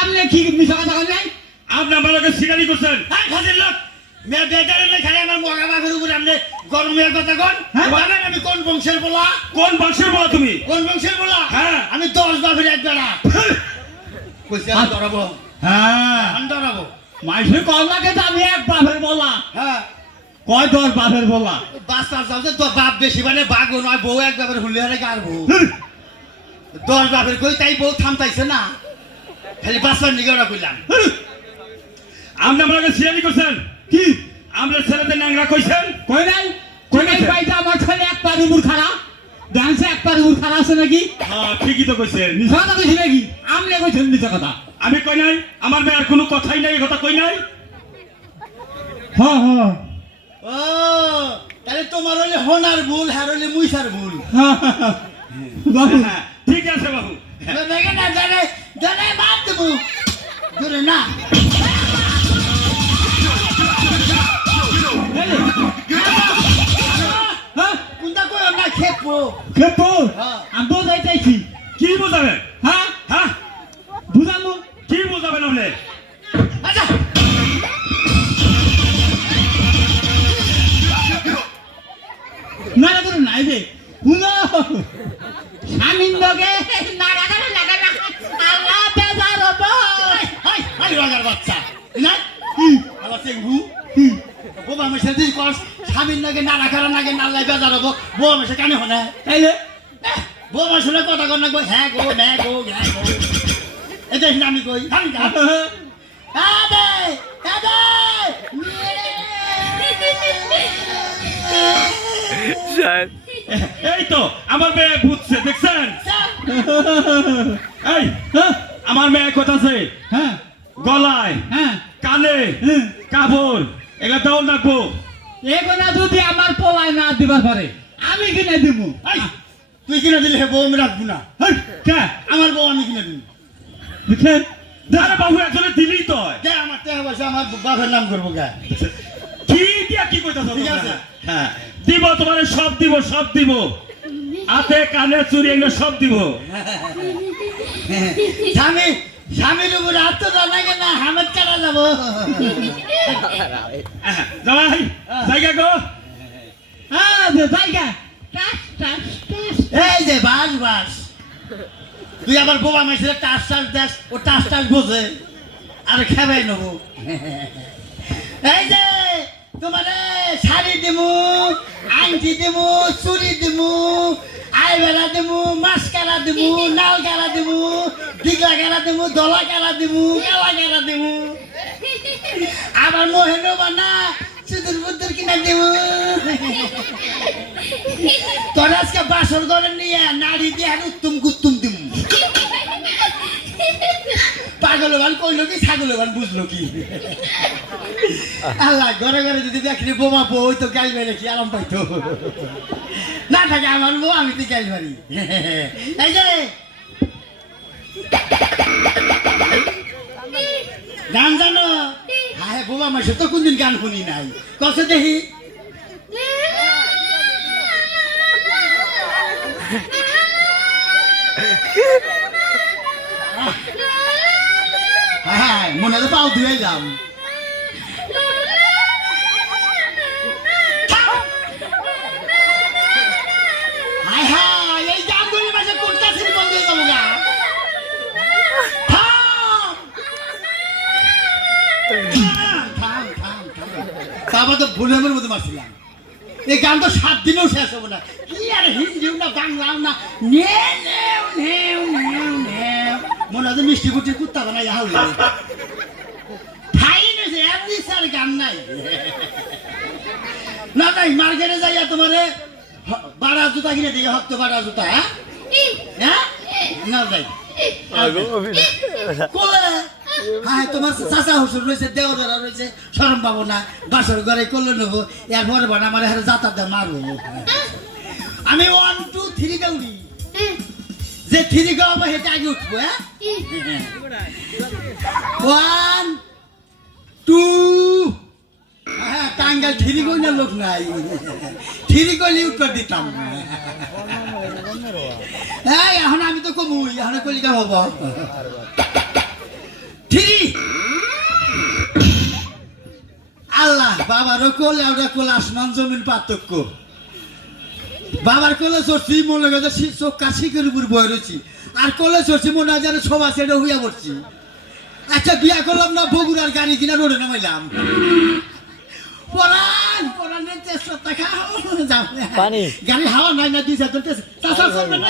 আপনি কি মিছা কথা কন নাই আপনি আমার লোকের শিকারি করছেন হ্যাঁ খাসির লোক মেয়ে বেটারে না খালি আমার মগা বাপের উপরে আপনি গরমের কথা কন জানেন আমি কোন বংশের বলা কোন বংশের বলা তুমি কোন বংশের বলা হ্যাঁ আমি 10 বাপের এক বেড়া কইছি আমি ধরাবো হ্যাঁ আমি ধরাবো মাইসে কল লাগে তো আমি এক বাপের বলা হ্যাঁ কয় 10 বাপের বলা বাস পাস যাচ্ছে তো বাপ বেশি মানে বাঘ নয় বউ এক বাপের হুলে হারে গার বউ 10 বাপের কই তাই বউ থামতাইছে না খালি বাসার নিগে ওরা কইলাম আপনি আমার লোকের শিকারি করছেন কি আমরা ছেলেদের ন্যাংরা কইছেন কই নাই কই নাই পাইতা আমার ছেলে এক পারি মূর্খারা ডান্সে এক পারি মূর্খারা আছে নাকি হ্যাঁ ঠিকই তো কইছেন মিছা কথা কইছি নাকি আপনি কইছেন মিছা কথা আমি কই নাই আমার মেয়ের কোনো কথাই নাই এই কথা কই নাই হ্যাঁ হ্যাঁ ও তাহলে তোমার হলে হোনার ভুল হার হলে মুইসার ভুল বাবু হ্যাঁ, ঠিক আছে বাবু দেখে না জানে জানে মার দেবো ধরে না হ্যাঁ কোনটা কই না খেপো খেপো হ্যাঁ। আমি তো যাইতেছি কি বোঝাবেন হ্যাঁ হ্যাঁ বুঝামু কি বোঝাবেন আপনি আচ্ছা না না করে নাই রে শুনো স্বামীর লগে নাগা লাগা আল্লাহ বেজার হবো হাই হাই রাজার বাচ্চা না কি আবার চেঙ্গু কি বোবা মেশে দিস কস স্বামীর নাগে না রাখার নাগে নাল্লাই বেজার হবো বোবা মেশে কানে হনে তাইলে বোবা শুনে কথা কর না গো হ্যাঁ গো হ্যাঁ গো হ্যাঁ গো এটা আমি কই আমি যা আদে আদে এই তো আমার মেয়ে বুঝছে দেখছেন এই হ্যাঁ আমার মেয়ে কথা আছে হ্যাঁ গলায় হ্যাঁ কানে কাপড় এগুলা দাও রাখবো এগুলা যদি আমার পোলায় না দিবার পারে আমি কিনে দিব তুই কিনে দিলে হে বউ আমি রাখবো না কে আমার বউ আমি কিনে দিব বুঝছেন আরে বাবু একজনে দিলেই তো হয়। কে আমার টাকা পয়সা আমার বাপের নাম করবো কে কি দিয়া কি কইতাছ ঠিক আছে। হ্যাঁ দিব তোমার সব দিব হাতে কানে চুরি এগুলো সব দিব স্বামী স্বামীর উপরে হাত তো জানাগে না হামেদ কাটা যাবো জামাই জায়গা গো হ্যাঁ জায়গা টাস টাস টাস এই যে বাস বাস তুই আবার বোবা মেশে টাস টাস দেশ ও টাস টাস বোঝে আর খেবাই নেবো এই যে তোমারে শাড়ি দিমু আংটি দিমু চুরি দিমু আইবেলা দিমু মাস্কারা দিমু নাল কারা দিমু দিগলা কারা দিমু দলা কারা দিমু কালা কারা দিমু আবার মোহেন বানা সুদূর বুদ্ধুর কিনা দিমু তোর আজকে বাসর ঘরে নিয়ে নাড়ি দিয়ে আর উত্তম গুত্তুম দিমু পাগল গান কইলো কি ছাগল গান বুঝলো কি আল্লাহ ঘরে ঘরে যদি দেখলি বোমা বই তো গাইল মেরে কি আরাম পাইতো না থাকে আমার বউ আমি তো গাইল মারি এই যে গান জানো হ্যাঁ বোমা মাসে তো কোনদিন গান শুনি নাই কসে দেখি হ্যাঁ মনে তো পাও দিয়ে যাম হায় হায় এই গানগুলি মাঝে কোনটা সিনে বন্ধ হয়ে যাবো গা বাবা তো ভুলের মধ্যে মারছিলাম এই গান তো 7 দিনেও শেষ হবো না কি আর হিন্দিও না বাংলাও না মনে হয় মিষ্টি কুটির কুত্তা বানাই হাউলে খাই নেছে এমনি স্যার গান নাই না তাই মার্কেটে যাইয়া তোমারে বাড়া জুতা কিনে দিকে হপ্তো বাড়া জুতা হ্যাঁ হ্যাঁ না যাই কোলে হ্যাঁ তোমার চাচা হুসুর রয়েছে দেওয়ারা রয়েছে শরম পাবো না বাসর ঘরে করলে নেবো এরপরে বানা আমার হারে যাতার দিয়ে মারবো আমি 1 2 3 দৌড়ি যে 3 গাওয়া হেঁটে আগে উঠবো হ্যাঁ 1 2 হ্যাঁ টাঙ্গাল 3 কই না লোক নাই 3 কইলে উঠবার দিতাম এই এখন আমি তো কমুই এখন কলিকা হবো থ্রি আল্লাহ বাবারও কোল ওটা কোল আসমান জমিন পার্থক্য বাবার কোলে চড়ছি মনে হয় চোখ কাশিকের উপর বয়ে রয়েছি আর কোলে চড়ছি মনে হয় যেন সব আছে এটা হইয়া পড়ছি আচ্ছা বিয়া করলাম না বগুড়ার গাড়ি কিনা রোডে নামাইলাম পরান পরানের চেষ্টা খাও যাও গাড়ি হাওয়া নাই না দিয়েছে তোর চাষা করবে না